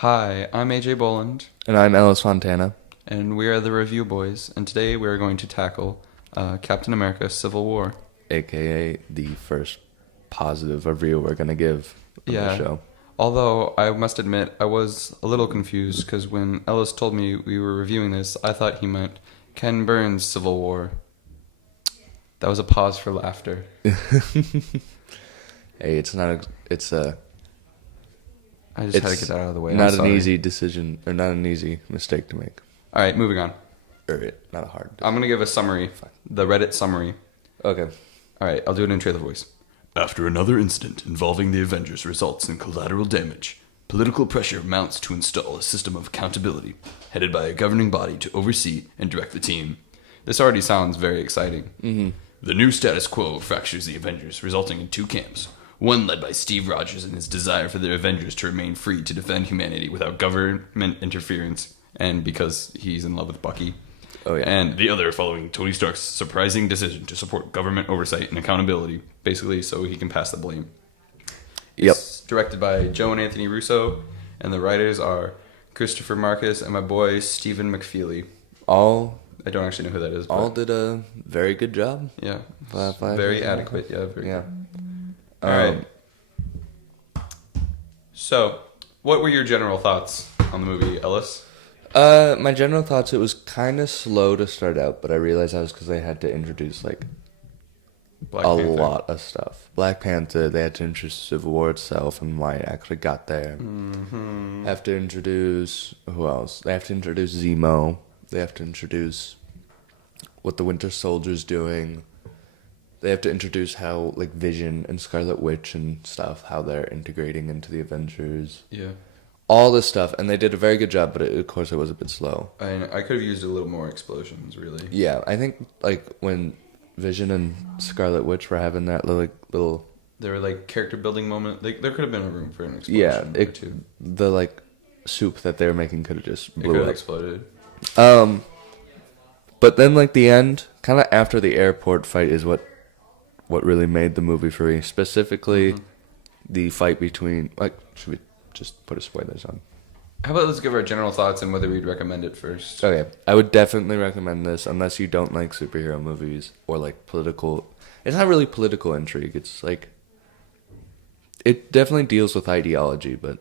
Hi, I'm AJ Boulund, And I'm Ellis Fontana. and we are the Review Boys, and today we are going to tackle Captain America Civil War. AKA the first positive review we're going to give on the show. Although I must admit I was a little confused because when Ellis told me we were reviewing this, I thought he meant Ken Burns' Civil War. That was a pause for laughter. Hey, it's not it's a I just had to get that out of the way. Not an easy decision, or not an easy mistake to make. All right, moving on. Or not a hard decision. I'm going to give a summary, the Reddit summary. Okay. All right, I'll do it in trailer voice. After another incident involving the Avengers results in collateral damage, political pressure mounts to install a system of accountability, headed by a governing body to oversee and direct the team. This already sounds very exciting. Mm-hmm. The new status quo fractures the Avengers, resulting in two camps. One led by Steve Rogers and his desire for the Avengers to remain free to defend humanity without government interference, and because he's in love with Bucky. Oh, yeah. And the other following Tony Stark's surprising decision to support government oversight and accountability, basically so he can pass the blame. Yep. It's directed by Joe and Anthony Russo, and the writers are Christopher Marcus and my boy Stephen McFeely. I don't actually know who that is. All did a very good job. Yeah. Very adequate. Yeah. Yeah. All right. So, what were your general thoughts on the movie, Ellis? My general thoughts, it was kind of slow to start out, but I realized that was because they had to introduce, like, Black a Panther. lot of stuff. Black Panther, they had to introduce Civil War itself and why it actually got there. Mm-hmm. Have to introduce, who else? They have to introduce Zemo. They have to introduce what the Winter Soldier's doing. They have to introduce how, like, Vision and Scarlet Witch and stuff, how they're integrating into the Avengers. Yeah. All this stuff, and they did a very good job, but of course it was a bit slow. I could have used a little more explosions, really. Yeah, I think, like, when Vision and Scarlet Witch were having that little... There were, like, character building moment. Like, there could have been a room for an explosion. Yeah, or two. The, like, soup that they were making could have just It blew could have up. exploded. But then, like, the end, kind of after the airport fight is what really made the movie for me. Specifically, the fight between... Like, should we just put a spoilers on? How about let's give our general thoughts and whether we'd recommend it first. Okay, I would definitely recommend this, unless you don't like superhero movies or, like, political... It's not really political intrigue. It's, like... It definitely deals with ideology, but...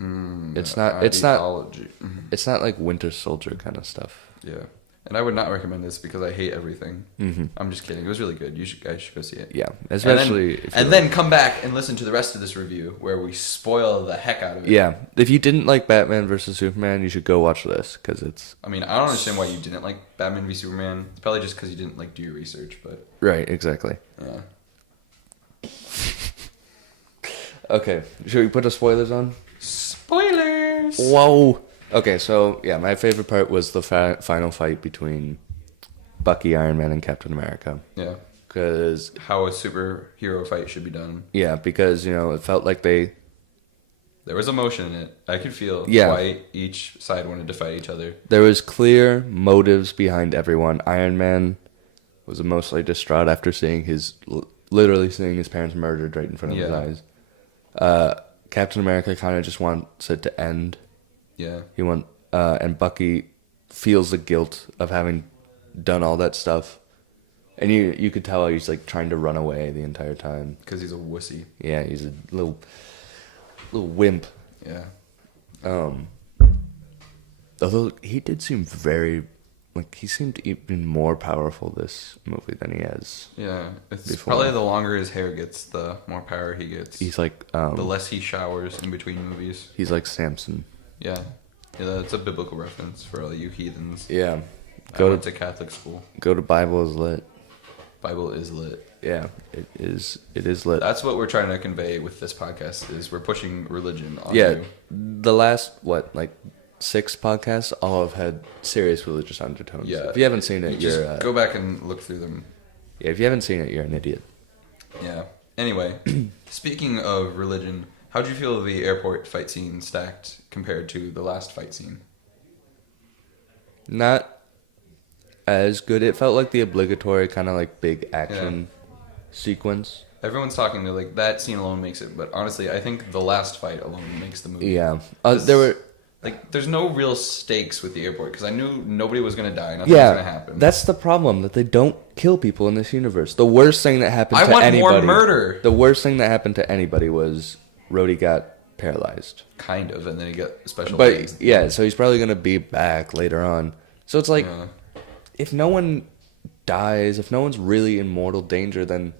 It's not... Ideology. It's not, like, Winter Soldier kind of stuff. Yeah. And I would not recommend this because I hate everything. Mm-hmm. I'm just kidding. It was really good. You guys should go see it. Yeah, especially... And then come back and listen to the rest of this review where we spoil the heck out of it. Yeah, if you didn't like Batman vs. Superman, you should go watch this, because it's... I mean, I don't understand why you didn't like Batman v Superman. It's probably just because you didn't, like, do your research, but... Right, exactly. Yeah. Okay, should we put the spoilers on? Spoilers! Whoa! Okay, so, yeah, my favorite part was the final fight between Bucky, Iron Man, and Captain America. Yeah. Because... How a superhero fight should be done. Yeah, because, you know, it felt like they... There was emotion in it. I could feel why each side wanted to fight each other. There was clear motives behind everyone. Iron Man was mostly distraught after seeing literally seeing his parents murdered right in front of his eyes. Captain America kind of just wants it to end. Yeah. And Bucky feels the guilt of having done all that stuff. And you could tell he's, like, trying to run away the entire time. Because he's a wussy. Yeah, he's a little wimp. Yeah. Although he did seem very, like, he seemed even more powerful this movie than he has. Yeah. It's before. probably the longer his hair gets, the more power he gets. He's like... the less he showers in between movies. He's like Samson. Yeah. Yeah, that's a biblical reference for all you heathens. Yeah. I went to Catholic school. Go to Bible is lit. Bible is lit. Yeah, it is lit. That's what we're trying to convey with this podcast, is we're pushing religion on Yeah, you. the last, 6 podcasts all have had serious religious undertones. Yeah. If you haven't seen it, you're... go back and look through them. Yeah, if you haven't seen it, you're an idiot. Yeah. Anyway, speaking of religion, how'd you feel the airport fight scene stacked compared to the last fight scene? Not as good. It felt like the obligatory kind of, like, big action sequence. Everyone's talking. They're like, that scene alone makes it. But honestly, I think the last fight alone makes the movie. Yeah. There were... Like, there's no real stakes with the airport because I knew nobody was going to die. Nothing was going to happen. That's the problem, that they don't kill people in this universe. The worst thing that happened to anybody... I want more murder. The worst thing that happened to anybody was Rhodey got paralyzed. Kind of, and then he got special But, things. yeah, so he's probably going to be back later on. So it's like, if no one dies, if no one's really in mortal danger, then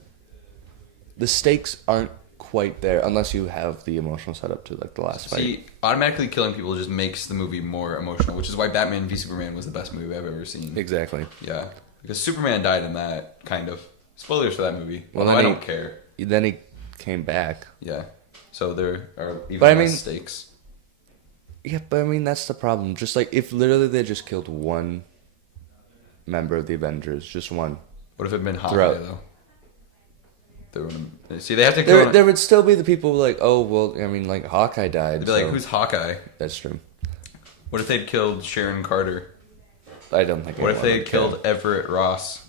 the stakes aren't quite there unless you have the emotional setup to like the last fight. See, automatically killing people just makes the movie more emotional, which is why Batman v Superman was the best movie I've ever seen. Exactly. Yeah, because Superman died in that, kind of. Spoilers for that movie. Well, I don't care. Then he came back. Yeah, so there are even less stakes. Yeah, but I mean that's the problem. Just like if literally they just killed one member of the Avengers, just one. What if it had been Hawkeye though? See, they have to kill... There would still be the people like, oh, well, I mean, like, Hawkeye died. They'd be like, who's Hawkeye? That's true. What if they'd killed Sharon Carter? I don't think... What if they had killed Everett Ross?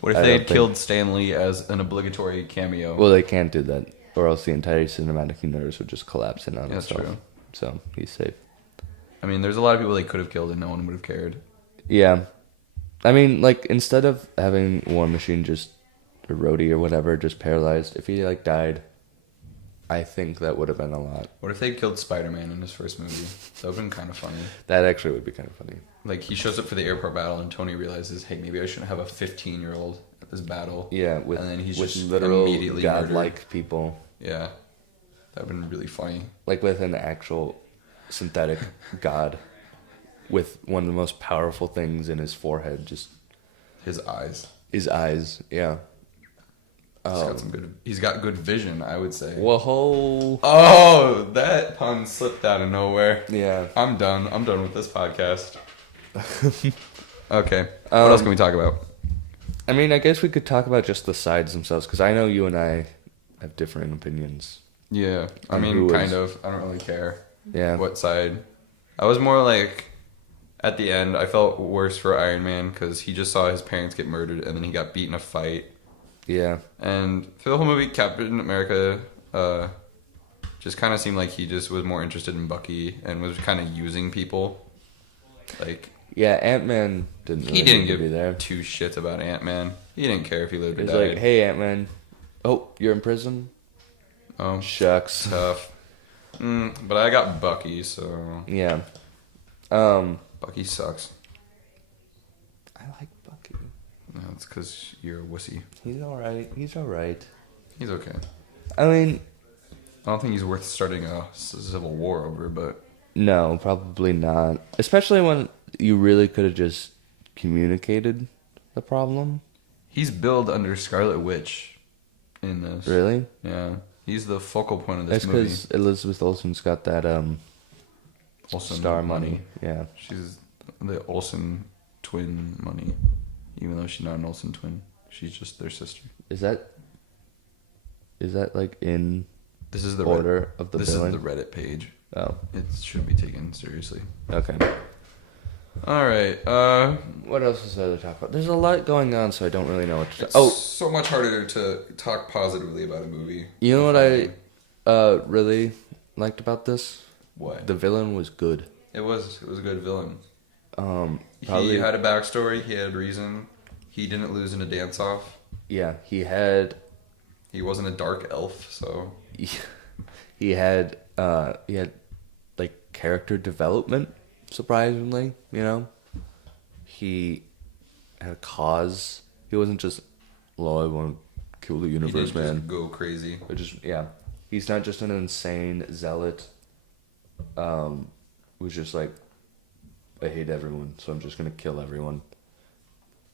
What if they had killed Stan Lee as an obligatory cameo? Well, they can't do that, or else the entire cinematic universe would just collapse in on itself. That's true. So, he's safe. I mean, there's a lot of people they could have killed and no one would have cared. Yeah. I mean, like, instead of having War Machine just... or Rhodey or whatever, just paralyzed. If he like died, I think that would have been a lot. What if they killed Spider-Man in his first movie? That would have been kind of funny. That actually would be kind of funny. Like he shows up for the airport battle and Tony realizes, hey, maybe I shouldn't have a 15-year-old at this battle. Yeah, and then he's with just literal immediately godlike murdered. People. Yeah, that would have been really funny. Like with an actual synthetic god, with one of the most powerful things in his forehead, just his eyes. His eyes, yeah. He's got good vision, I would say. Whoa! Oh, that pun slipped out of nowhere. Yeah, I'm done with this podcast. Okay, what else can we talk about? I mean, I guess we could talk about just the sides themselves, because I know you and I have differing opinions. Yeah, I mean, kind of. I don't really care. Yeah. What side? I was more like, at the end, I felt worse for Iron Man, because he just saw his parents get murdered, and then he got beat in a fight. Yeah. And for the whole movie, Captain America just kind of seemed like he just was more interested in Bucky and was kind of using people. Like, yeah, Ant-Man didn't really he didn't give there. two shits about Ant-Man. He didn't care if he lived or died. He's like, hey, Ant-Man. Oh, you're in prison? Oh, shucks. Tough. But I got Bucky, so... Yeah. Bucky sucks. I like Bucky. No, it's because you're a wussy. He's alright. He's okay. I mean... I don't think he's worth starting a civil war over, but... No, probably not. Especially when you really could have just communicated the problem. He's billed under Scarlet Witch in this. Really? Yeah. He's the focal point of this movie. That's because Elizabeth Olsen's got that Olsen star money. Yeah. She's the Olsen twin money. Even though she's not an Olsen twin. She's just their sister. Is that like in this is the order of the billing? This is the Reddit page. Oh. It should be taken seriously. Okay. Alright, what else is there to talk about? There's a lot going on, so I don't really know what to talk about. It's so much harder to talk positively about a movie. You know what I really liked about this? What? The villain was good. It was a good villain. Probably, he had a backstory, he had a reason. He didn't lose in a dance-off. Yeah, he wasn't a dark elf, so... He had like character development, surprisingly, you know. He had a cause. He wasn't just, well, I want to kill the universe, he didn't man. Just go crazy. But he's not just an insane zealot. Who's just like, I hate everyone, so I'm just gonna kill everyone.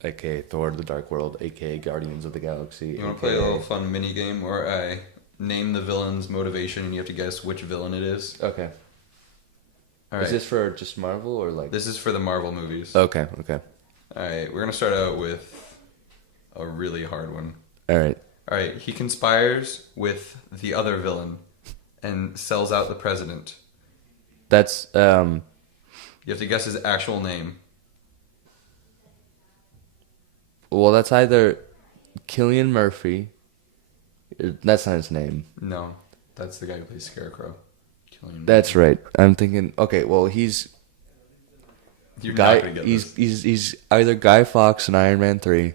AKA Thor: The Dark World, AKA Guardians of the Galaxy. You want to play a little fun mini game where I name the villain's motivation and you have to guess which villain it is? Okay. All right. Is this for just Marvel or like? This is for the Marvel movies. Okay. All right, we're gonna start out with a really hard one. All right. He conspires with the other villain and sells out the president. That's You have to guess his actual name. Well, that's either Cillian Murphy That's not his name. No, that's the guy who plays Scarecrow. Killing That's right. I'm thinking. Okay, well he's You're not gonna get he's either Guy Fawkes in Iron Man 3.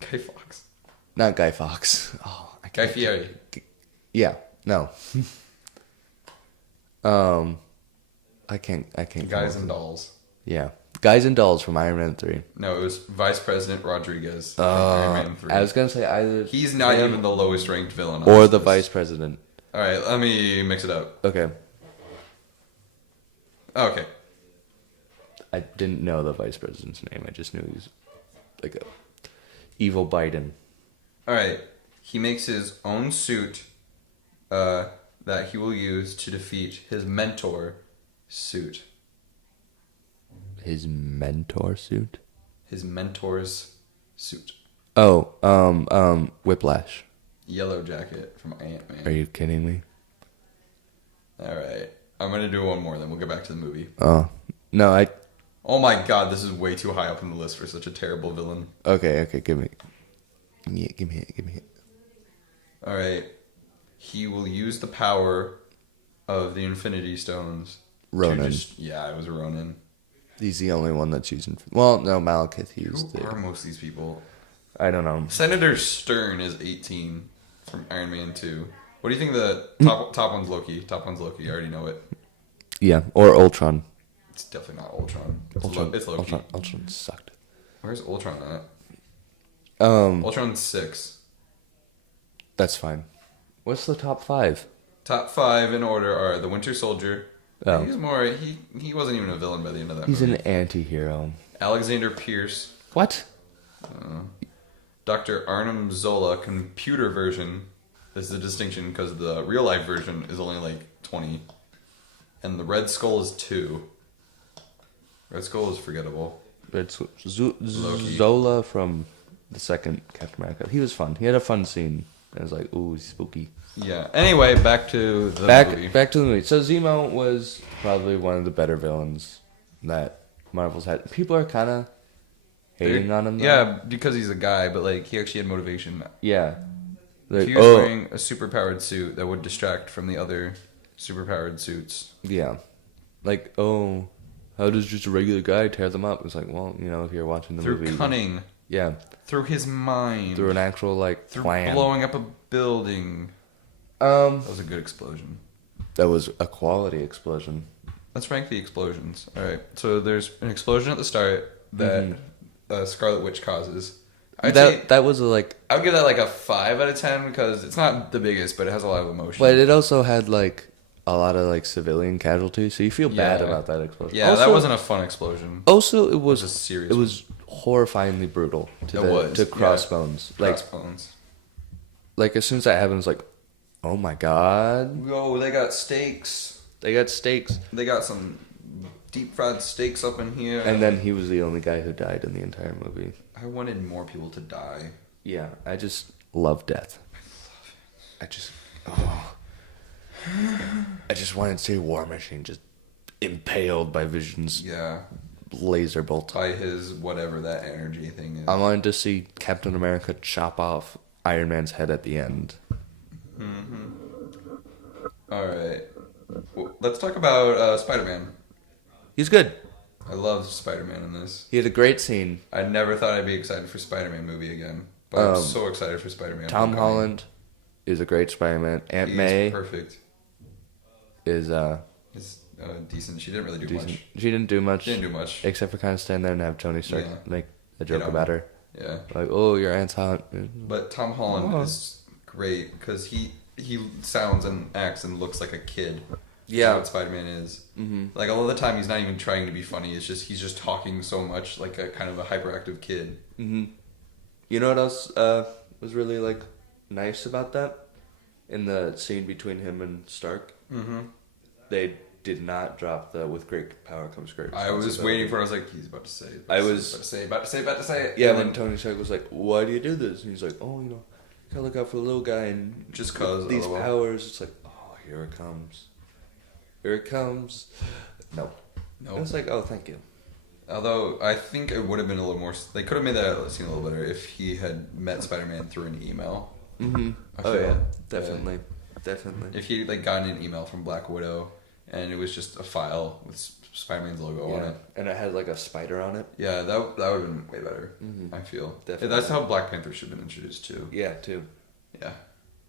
Guy Fawkes. Not Guy Fawkes. Oh, Guy Fieri. Yeah. No. I can't. Guys and Dolls. Yeah. Guys and Dolls from Iron Man 3. No, it was Vice President Rodriguez from Iron Man 3. I was gonna say either. He's not even the lowest ranked villain. Or the Vice President. All right, let me mix it up. Okay. Okay. I didn't know the Vice President's name. I just knew he was like a evil Biden. All right. He makes his own suit that he will use to defeat his mentor suit. His mentor suit? His mentor's suit. Oh, Whiplash. Yellow Jacket from Ant-Man. Are you kidding me? All right. I'm going to do one more, then we'll get back to the movie. Oh, no, Oh my god, this is way too high up on the list for such a terrible villain. Okay, give me it. All right. He will use the power of the Infinity Stones. Ronan. Yeah, it was Ronan. He's the only one that's using... Well, no, Malekith used Who it. are most of these people? I don't know. Senator Stern is 18 from Iron Man 2. What do you think the top one's Loki? Top one's Loki. I already know it. Yeah, or Ultron. It's definitely not Ultron. It's Loki. Ultron sucked. Where's Ultron at? Um, Ultron's 6. That's fine. What's the top 5? Top 5 in order are the Winter Soldier. Oh. He's more. He wasn't even a villain by the end of that He's movie. an anti-hero. Alexander Pierce. What? Dr. Arnim Zola computer version. This is a distinction because the real life version is only like 20. And the Red Skull is 2. Red Skull is forgettable. It's Zola from the second Captain America. He was fun. He had a fun scene. I was like, ooh, spooky. Yeah. Anyway, back to the movie. Back to the movie. So Zemo was probably one of the better villains that Marvel's had. People are kind of hating on him, though. Yeah, because he's a guy, but like he actually had motivation. Yeah. Like, If he was wearing a superpowered suit, that would distract from the other superpowered suits. Yeah. Like, oh, how does just a regular guy tear them up? It's like, well, you know, if you're watching the movie. Through cunning. Yeah. Through his mind. Through an actual, like, through plan. blowing up a building. That was a good explosion. That was a quality explosion. Let's rank the explosions. All right. So there's an explosion at the start that Scarlet Witch causes. That was like... I would give that like a 5 out of 10 because it's not the biggest, but it has a lot of emotion. But it also had like a lot of like civilian casualties, so you feel bad about that explosion. Yeah, also, that wasn't a fun explosion. Also, it was a serious. It was horrifyingly brutal to Crossbones. Yeah. Like Crossbones. Like as soon as that happened, it's like, oh my god. Oh, they got steaks. They got steaks. They got some deep fried steaks up in here. And then he was the only guy who died in the entire movie. I wanted more people to die. Yeah, I just love death. I just wanted to see War Machine just impaled by Vision's laser bolt. By his whatever that energy thing is. I wanted to see Captain America chop off Iron Man's head at the end. Mm-hmm. All right. Well, let's talk about Spider-Man. He's good. I love Spider-Man in this. He had a great scene. I never thought I'd be excited for Spider-Man movie again, but I'm so excited for Spider-Man. Tom Holland is a great Spider-Man. Aunt May perfect. Is decent. She didn't really do much. She didn't do much. She didn't do much. Except for kind of stand there and have Tony Stark make a joke about her. Yeah. Like, oh, your aunt's hot. But Tom Holland is great because he sounds and acts and looks like a kid. Yeah. That's what Spider-Man is. Mm-hmm. Like, a lot of the time, he's not even trying to be funny. It's just, he's just talking so much like a kind of a hyperactive kid. Mm-hmm. You know what else was really, like, nice about that? In the scene between him and Stark? Mm-hmm. They did not drop the with great power comes great responsibility. I was waiting for it. I was like, he's about to say it. About to say it. Yeah, when Tony Stark was like, why do you do this? And he's like, oh, you know, gotta look out for the little guy. And just cause these powers, it's like, oh, here it comes. Here it comes. No. It's like, oh, thank you. Although, I think it would have been a little more... They could have made that scene a little better if he had met Spider-Man through an email. Mm-hmm. Oh feel. yeah, definitely. Definitely. If he like gotten an email from Black Widow and it was just a file with Spider-Man's logo on it, and it had like a spider on it. yeah, that would have been way better. Mm-hmm. I feel Definitely. that's how Black Panther should have been introduced too. Yeah, too. Yeah,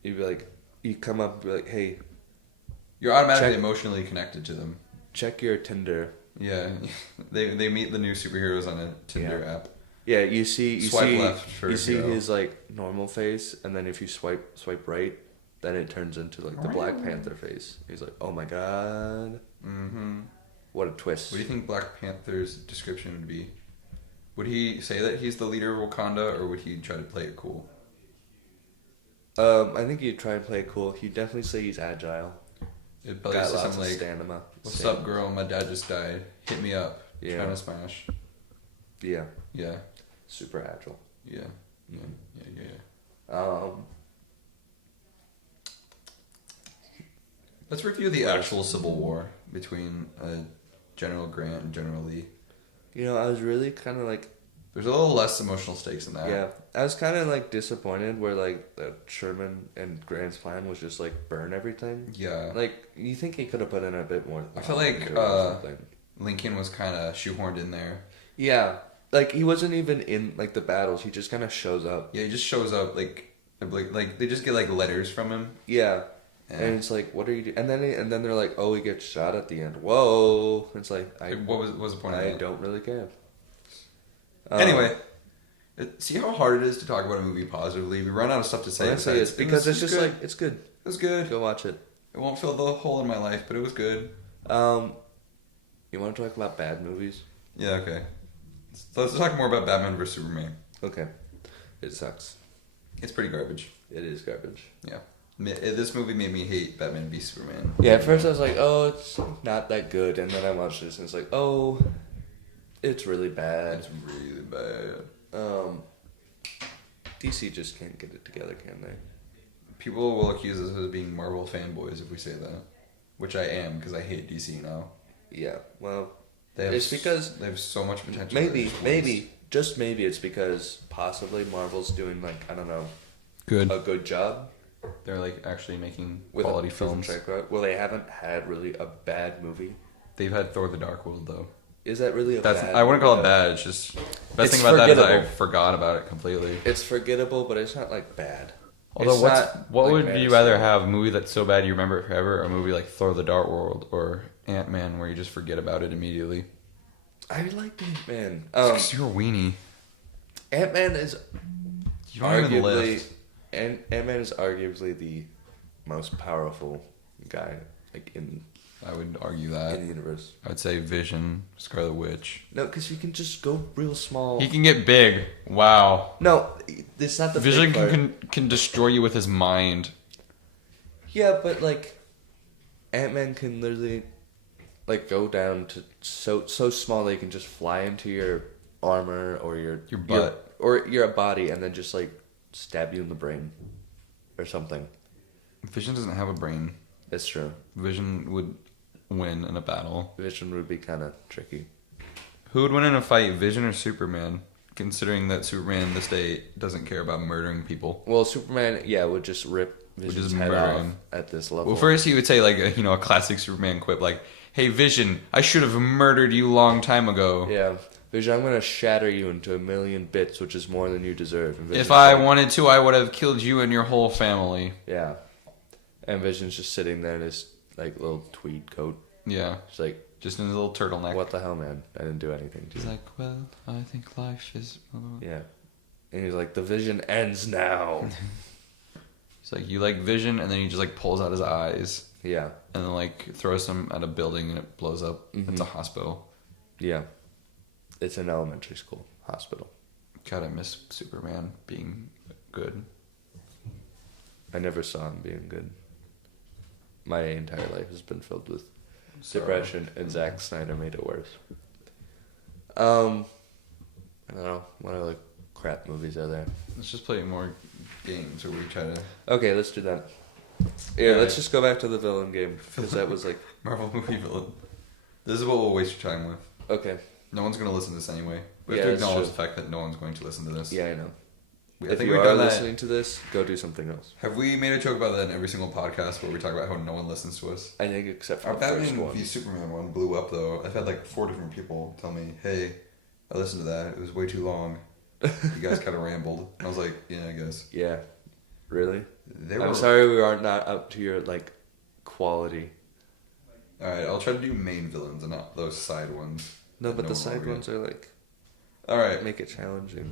You'd be like, you come up, and be like, hey, you're automatically emotionally connected to them. check your Tinder. Yeah, they meet the new superheroes on a Tinder app. Yeah, you see left for you see hero. his like normal face, and then if you swipe right, then it turns into like the Black Panther face. He's like, oh my god. Mm-hmm. What a twist. What do you think Black Panther's description would be? Would he say that he's the leader of Wakanda, or would he try to play it cool? I think he'd try and play it cool. He'd definitely say he's agile. It'd probably Got say lots something of like, stamina. "What's up, girl? My dad just died. Hit me up. Yeah. Trying to smash." Yeah. Yeah. Super agile. Yeah. Yeah. Let's review the actual Civil War between General Grant and General Lee. You know, I was really kind of like... There's a little less emotional stakes in that. Yeah. I was kind of like disappointed where like Sherman and Grant's plan was just like burn everything. Yeah. Like, you think he could have put in a bit more... I feel like Lincoln was kind of shoehorned in there. Yeah. Like, he wasn't even in like the battles. He just kind of shows up. Yeah, he just shows up like they just get like letters from him. Yeah. Yeah. And it's like, what are you doing? And then they're like, oh, he gets shot at the end. Whoa! It's like, What was the point of that? I don't really care. Anyway, see how hard it is to talk about a movie positively. We run out of stuff to say. Honestly, it's because it's just good. like, it's good. It was good. Go watch it. It won't fill the hole in my life, but it was good. You want to talk about bad movies? Yeah. Okay. So let's talk more about Batman vs Superman. Okay. It sucks. It's pretty garbage. It is garbage. Yeah. This movie made me hate Batman v Superman. Yeah, at first I was like, oh, it's not that good. And then I watched this and it's like, oh, it's really bad. It's really bad. DC just can't get it together, can they? People will accuse us of being Marvel fanboys if we say that. Which I am, because I hate DC now. Yeah, well, it's because they have so much potential. Maybe, just maybe it's because possibly Marvel's doing like, I don't know, a good job. They're like actually making with quality films. Well, they haven't had really a bad movie. They've had Thor: The Dark World though. Is that really bad? I wouldn't call it bad. It's just best thing about that is I forgot about it completely. It's forgettable, but it's not like bad. Although what would you rather have, a movie that's so bad you remember it forever, or a movie like Thor: The Dark World or Ant-Man where you just forget about it immediately? I like Ant-Man. Because you're a weenie. Ant-Man is you don't even lift. Ant-Man is arguably the most powerful guy like in. I would argue that in the universe. I would say Vision, Scarlet Witch. No, because he can just go real small. He can get big. Wow. No, it's not the Vision big part. can destroy you with his mind. Yeah, but like Ant-Man can literally like go down to so small that he can just fly into your armor or your butt or your body and then just like stab you in the brain or something. Vision doesn't have a brain. That's true. Vision would win in a battle. Vision would be kind of tricky. Who would win in a fight, Vision or Superman? Considering that Superman this day doesn't care about murdering people. Well, Superman, would just rip Vision's head off at this level. Well, first he would say like a classic Superman quip like, "Hey Vision, I should have murdered you long time ago." Yeah. Vision, I'm gonna shatter you into a million bits, which is more than you deserve. If I wanted to, I would have killed you and your whole family. Yeah. And Vision's just sitting there in his like little tweed coat. Yeah. It's like just in his little turtleneck. What the hell, man? I didn't do anything to you. He's like, well, I think life is. Yeah. And he's like, the Vision ends now. He's like, you like Vision, and then he just like pulls out his eyes. Yeah. And then like throws him at a building and it blows up. Mm-hmm. It's a hospital. Yeah. It's an elementary school hospital. God, I miss Superman being good. I never saw him being good. My entire life has been filled with depression, and Zack Snyder made it worse. I don't know. What other crap movies are there? Let's just play more games where we try to... Okay, let's do that. Yeah, let's just go back to the villain game, because that was like... Marvel movie villain. This is what we'll waste your time with. Okay. No one's going to listen to this anyway. We have to acknowledge the fact that no one's going to listen to this. Yeah, I know. I If think you we've are done listening that. to this, go do something else. Have we made a joke about that in every single podcast where we talk about how no one listens to us? I think except for Our the first Batman one. v Superman one blew up though. I've had like 4 different people tell me, "Hey, I listened to that. It was way too long. You guys kind of rambled." I was like, "Yeah, I guess." Yeah. Really? They I'm sorry we aren't not up to your, like, quality. All right, I'll try to do main villains and not those side ones. No, but No the one side will ones are, like, All right, make it challenging.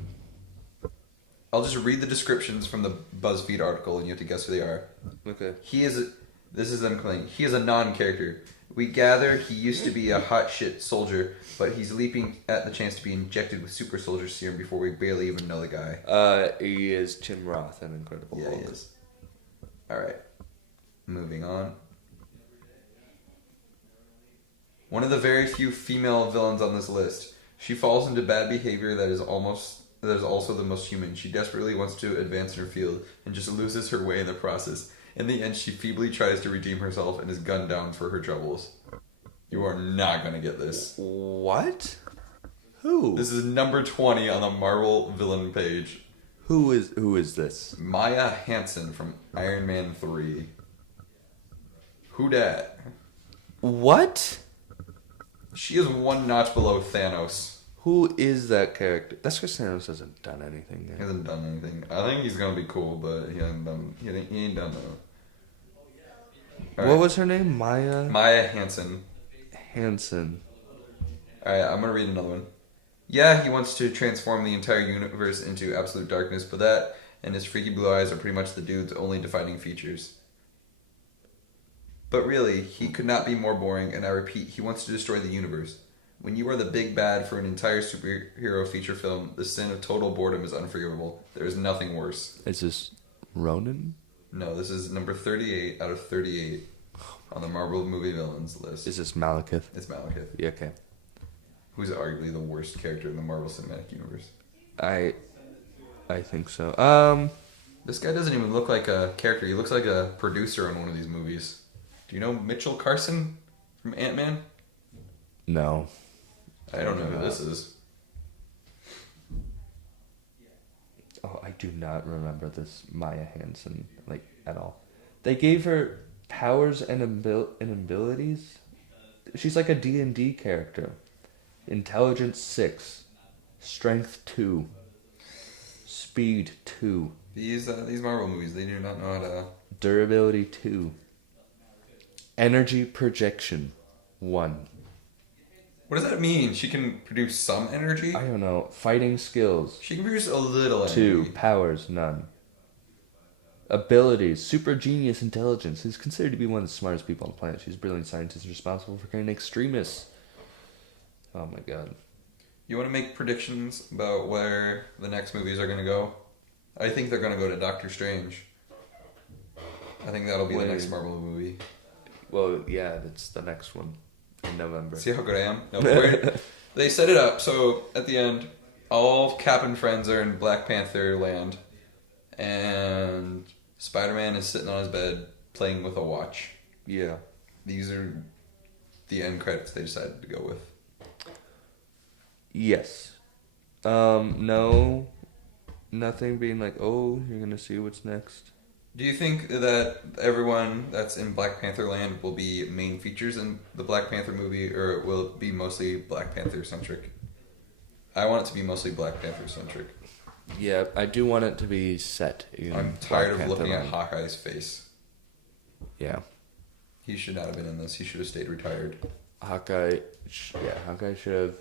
I'll just read the descriptions from the BuzzFeed article, and you have to guess who they are. Okay. This is them claiming, he is a non-character. We gather he used to be a hot shit soldier, but he's leaping at the chance to be injected with super soldier serum before we barely even know the guy. He is Tim Roth, an Incredible Yeah, Hulk. he is. All right, moving on. One of the very few female villains on this list. She falls into bad behavior that is also the most human. She desperately wants to advance in her field and just loses her way in the process. In the end, she feebly tries to redeem herself and is gunned down for her troubles. You are not going to get this. What? Who? This is number 20 on the Marvel villain page. Who is this? Maya Hansen from Iron Man 3. Who dat? What? She is one notch below Thanos. Who is that character? That's because Thanos hasn't done anything He yet. hasn't done anything. I think he's gonna be cool, but he ain't done though. What was her name? Maya Hansen. Hansen. Alright, I'm gonna read another one. Yeah, he wants to transform the entire universe into absolute darkness, but that and his freaky blue eyes are pretty much the dude's only defining features. But really, he could not be more boring, and I repeat, he wants to destroy the universe. When you are the big bad for an entire superhero feature film, the sin of total boredom is unforgivable. There is nothing worse. Is this Ronan? No, this is number 38 out of 38 on the Marvel movie villains list. Is this Malekith? It's Malekith, Yeah, okay. who's arguably the worst character in the Marvel Cinematic Universe. I think so. This guy doesn't even look like a character. He looks like a producer on one of these movies. Do you know Mitchell Carson from Ant-Man? No. I don't know who this is. Oh, I do not remember this Maya Hansen, like, at all. They gave her powers and abilities? She's like a D&D character. Intelligence 6. Strength 2. Speed 2. These Marvel movies, they do not know how to... Durability 2. Energy projection 1. What does that mean? She can produce some energy? I don't know. Fighting skills She can produce a little energy. 2. Powers none. Abilities. Super genius intelligence. He's considered to be one of the smartest people on the planet. She's a brilliant scientist responsible for creating extremists. Oh my god. You want to make predictions about where the next movies are going to go? I think they're going to go to Doctor Strange. I think that'll be the next Marvel movie. Well, yeah, that's the next one in November. See how good I am? No, they set it up so at the end, all Cap and friends are in Black Panther land, and Spider-Man is sitting on his bed playing with a watch. Yeah. These are the end credits they decided to go with. Yes. No. Nothing being like, oh, you're gonna see what's next. Do you think that everyone that's in Black Panther land will be main features in the Black Panther movie, or will it be mostly Black Panther centric? I want it to be mostly Black Panther centric. Yeah, I do want it to be set. I'm tired of looking at Hawkeye's face. Yeah. He should not have been in this. He should have stayed retired. Hawkeye should have.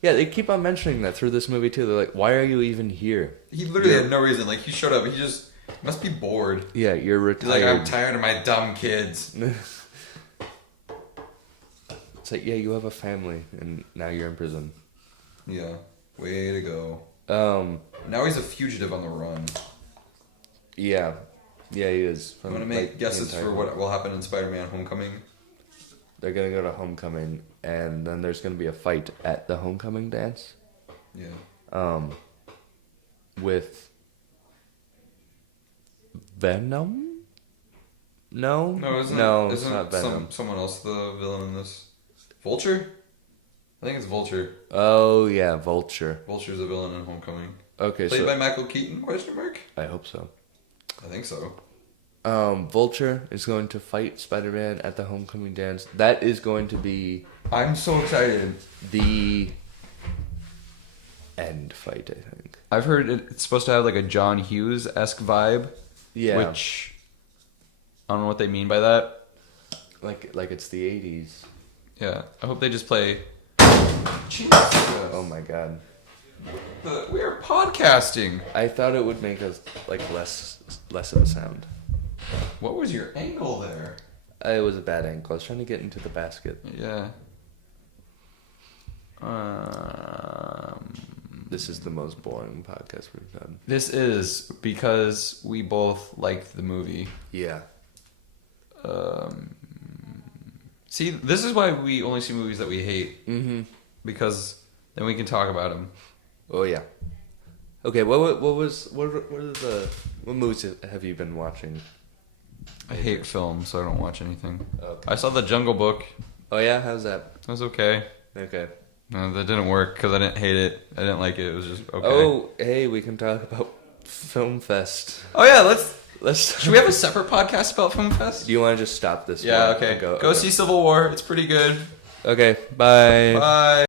Yeah, they keep on mentioning that through this movie too. They're like, why are you even here? He literally had no reason. Like, he showed up. He just must be bored. Yeah, you're He's retired. like, I'm tired of my dumb kids. It's like, yeah, you have a family, and now you're in prison. Yeah. Way to go. Now he's a fugitive on the run. Yeah. Yeah, he is. I'm going to make guesses for what will happen in Spider-Man Homecoming. They're going to go to Homecoming, and then there's going to be a fight at the Homecoming dance. Yeah. With Venom? No? Isn't not Venom. Someone else the villain in this? Vulture? I think it's Vulture. Oh, yeah, Vulture. Vulture's a villain in Homecoming. Okay, Played so by Michael Keaton? Question mark. I hope so. I think so. Vulture is going to fight Spider-Man at the Homecoming Dance. That is going to be I'm so excited. the end fight, I think. I've heard it's supposed to have like a John Hughes-esque vibe. Yeah. Which I don't know what they mean by that. Like it's the 80s. Yeah. I hope they just play. Jesus. Oh my god. We are podcasting. I thought it would make us like less of a sound. What was your angle there? It was a bad angle. I was trying to get into the basket. Yeah. This is the most boring podcast we've done. This is because we both liked the movie. Yeah. See, this is why we only see movies that we hate. Mm-hmm. Because then we can talk about them. Oh yeah. Okay. What movies have you been watching? I hate film, so I don't watch anything. Okay. I saw The Jungle Book. Oh yeah. How's that? It was okay. Okay. No, that didn't work because I didn't hate it. I didn't like it. It was just okay. Oh, hey, we can talk about Film Fest. Oh yeah, let's. Should we have a Do separate podcast about Film Fest? you want to just stop this? Yeah. one Okay. and Go okay. see Civil War. It's pretty good. Okay. Bye. Bye.